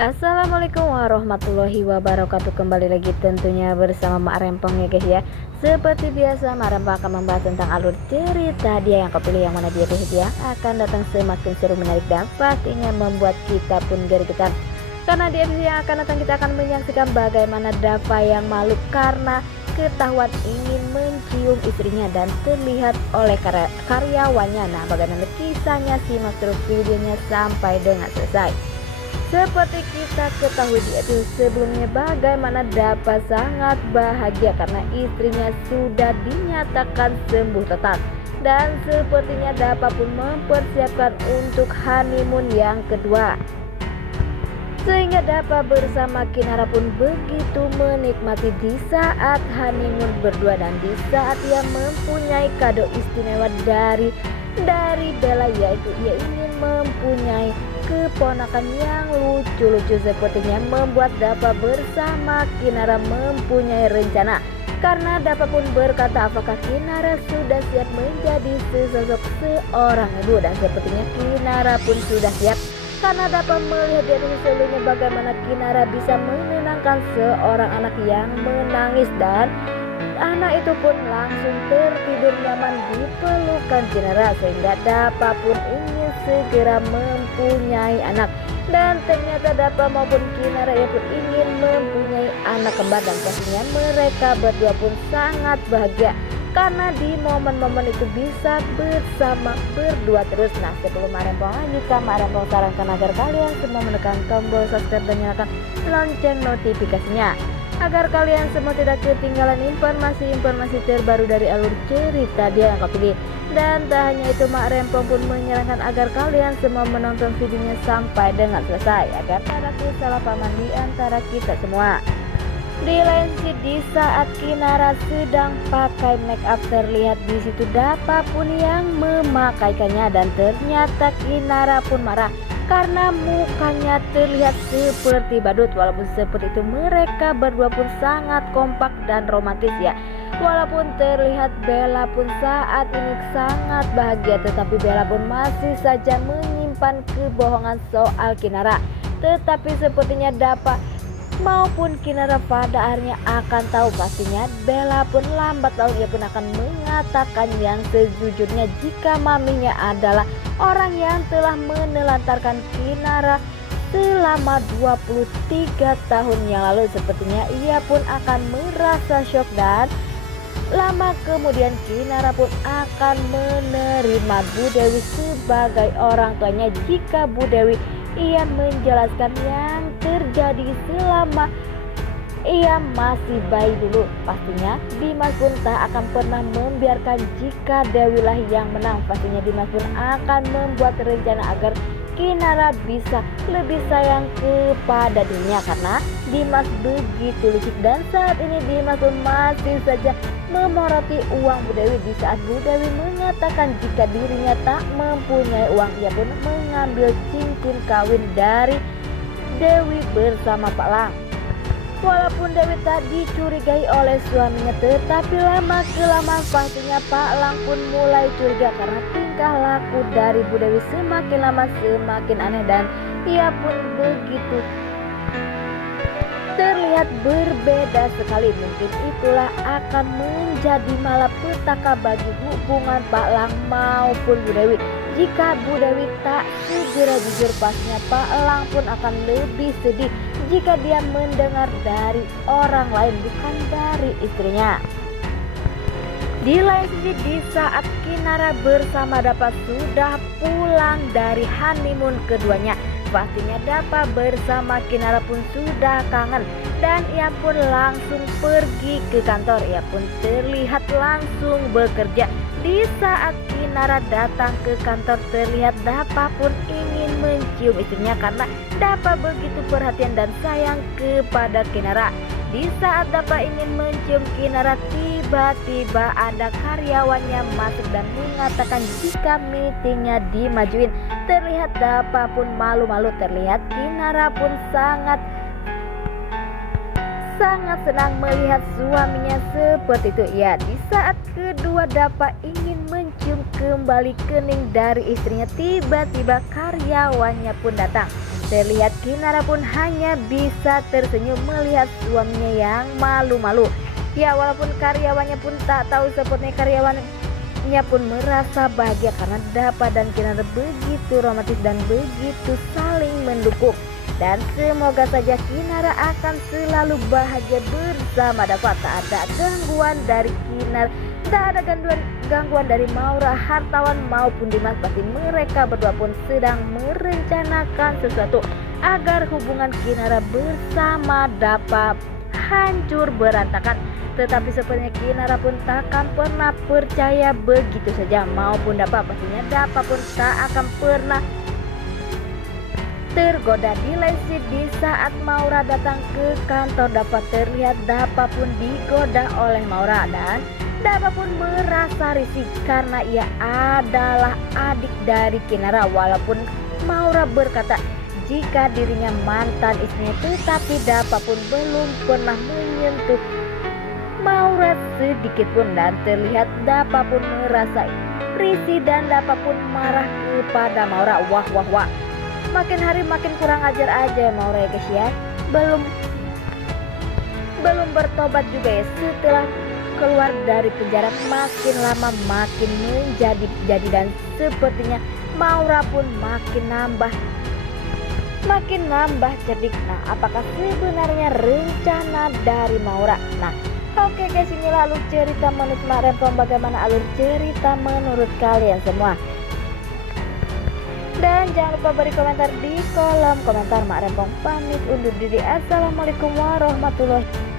Assalamualaikum warahmatullahi wabarakatuh. Kembali lagi tentunya bersama Mak Rempong ya guys ya. Seperti biasa Mak Rempong akan membahas tentang alur cerita dia yang kau pilih, yang mana dia guys ya akan datang semakin seru, menarik dan pastinya membuat kita pun gergetan. Karena di episode yang akan datang kita akan menyaksikan bagaimana Dava yang malu karena ketahuan ingin mencium istrinya dan terlihat oleh karyawannya. Nah, bagaimana kisahnya, simak terus videonya sampai dengan selesai. Seperti kita ketahui di episode sebelumnya, bagaimana Dava sangat bahagia karena istrinya sudah dinyatakan sembuh total. Dan sepertinya Dava pun mempersiapkan untuk honeymoon yang kedua. Sehingga Dava bersama Kinara pun begitu menikmati di saat honeymoon berdua, dan di saat ia mempunyai kado istimewa dari Bella, yaitu ia ingin mempunyai keponakan yang lucu-lucu. Sepertinya membuat Dava bersama Kinara mempunyai rencana, karena Dava pun berkata apakah Kinara sudah siap menjadi sesosok seorang ibu, dan sepertinya Kinara pun sudah siap. Karena Dava melihat dari sebelumnya bagaimana Kinara bisa menenangkan seorang anak yang menangis, dan anak itu pun langsung tertidur nyaman di pelukan Kinara, sehingga Dava pun ingin segera mempunyai anak. Dan ternyata Dava maupun Kinara ia pun ingin mempunyai anak kembar, dan pastinya mereka berdua pun sangat bahagia karena di momen-momen itu bisa bersama berdua terus. Nah, sebelum Mak Rempong lanjutkan, Mak Rempong sarankan agar kalian semua menekan tombol subscribe dan nyalakan lonceng notifikasinya, agar kalian semua tidak ketinggalan informasi-informasi terbaru dari alur cerita dia yang kau pilih. Dan tak hanya itu, Mak Rempong pun menyarankan agar kalian semua menonton videonya sampai dengan selesai, agar tak ada kesalahpahaman di antara kita semua. Di lain sisi, di saat Kinara sedang pakai make up, terlihat di situ Dava pun yang memakaikannya, dan ternyata Kinara pun marah karena mukanya terlihat seperti badut. Walaupun seperti itu, mereka berdua pun sangat kompak dan romantis ya. Walaupun terlihat Bella pun saat ini sangat bahagia, tetapi Bella pun masih saja menyimpan kebohongan soal Kinara. Tetapi sepertinya Dava maupun Kinara pada akhirnya akan tahu. Pastinya Bella pun lambat laun ia pun akan mengatakan yang sejujurnya jika maminya adalah orang yang telah menelantarkan Kinara selama 23 tahun yang lalu. Sepertinya ia pun akan merasa syok, dan lama kemudian Kinara pun akan menerima Bu Dewi sebagai orang tuanya jika Bu Dewi ia menjelaskan yang terjadi selama ia masih bayi dulu. Pastinya Dimas pun tak akan pernah membiarkan jika Dewi lah yang menang. Pastinya Dimas pun akan membuat rencana agar Kinara bisa lebih sayang kepada dirinya, karena Dimas begitu licik. Dan saat ini Dimas pun masih saja memoroti uang Bu Dewi. Di saat Bu Dewi mengatakan jika dirinya tak mempunyai uang, ia pun mengambil cincin kawin dari Dewi bersama Pak Lang. Walaupun Dewi tak dicurigai oleh suaminya, tetapi lama kelamaan pastinya Pak Lang pun mulai curiga karena tingkah laku dari Bu Dewi semakin lama semakin aneh, dan ia pun begitu terlihat berbeda sekali. Mungkin itulah akan menjadi malapetaka bagi hubungan Pak Lang maupun Bu Dewi. Jika Bu Dewi tak segera jujur, pastinya Pak Lang pun akan lebih sedih jika dia mendengar dari orang lain, bukan dari istrinya. Di lain sisi, di saat Kinara bersama Dava sudah pulang dari honeymoon keduanya, pastinya Dava bersama Kinara pun sudah kangen, dan ia pun langsung pergi ke kantor. Ia pun terlihat langsung bekerja. Di saat Kinara datang ke kantor, terlihat Dava pun ingin mencium istrinya karena Dava begitu perhatian dan sayang kepada Kinara. Di saat Dava ingin mencium Kinara, tiba-tiba ada karyawannya masuk dan mengatakan jika meetingnya dimajuin. Terlihat Dava pun malu-malu. Terlihat Kinara pun sangat senang melihat suaminya seperti itu. Ya, di saat kedua Dava ingin mencium kembali kening dari istrinya, tiba-tiba karyawannya pun datang. Terlihat Kinara pun hanya bisa tersenyum melihat suaminya yang malu-malu. Ya, walaupun karyawannya pun tak tahu, sepertinya karyawannya pun merasa bahagia karena Dapa dan Kinara begitu romantis dan begitu saling mendukung. Dan semoga saja Kinara akan selalu bahagia bersama Dapa. Tak ada gangguan dari Kinara, tak ada gangguan dari Maura, hartawan maupun Dimas. Pasti mereka berdua pun sedang merencanakan sesuatu agar hubungan Kinara bersama Dapa hancur berantakan. Tetapi sepertinya Kinara pun takkan pernah percaya begitu saja maupun Dapa. Pastinya Dapa pun tak akan pernah tergoda. Di lain sisi, di saat Maura datang ke kantor Dapa, terlihat Dapa pun digoda oleh Maura dan Dapa pun merasa risih karena ia adalah adik dari Kinara. Walaupun Maura berkata jika dirinya mantan istrinya, tetapi Dapa pun belum pernah menyentuh Maura sedikit pun. Dan terlihat Dapa pun merasa risih dan Dapa pun marah kepada Maura. Wah, makin hari makin kurang ajar aja Maura ya guys ya. Belum bertobat juga ya, setelah keluar dari penjara makin lama makin menjadi dan sepertinya Maura pun makin nambah cerdik. Nah, apakah sebenarnya rencana dari Maura? Nah, oke guys, inilah alur cerita menurut Mak Rempong. Bagaimana alur cerita menurut kalian semua? Dan jangan lupa beri komentar di kolom komentar. Mak Rempong pamit undur diri. Assalamualaikum warahmatullahi wabarakatuh.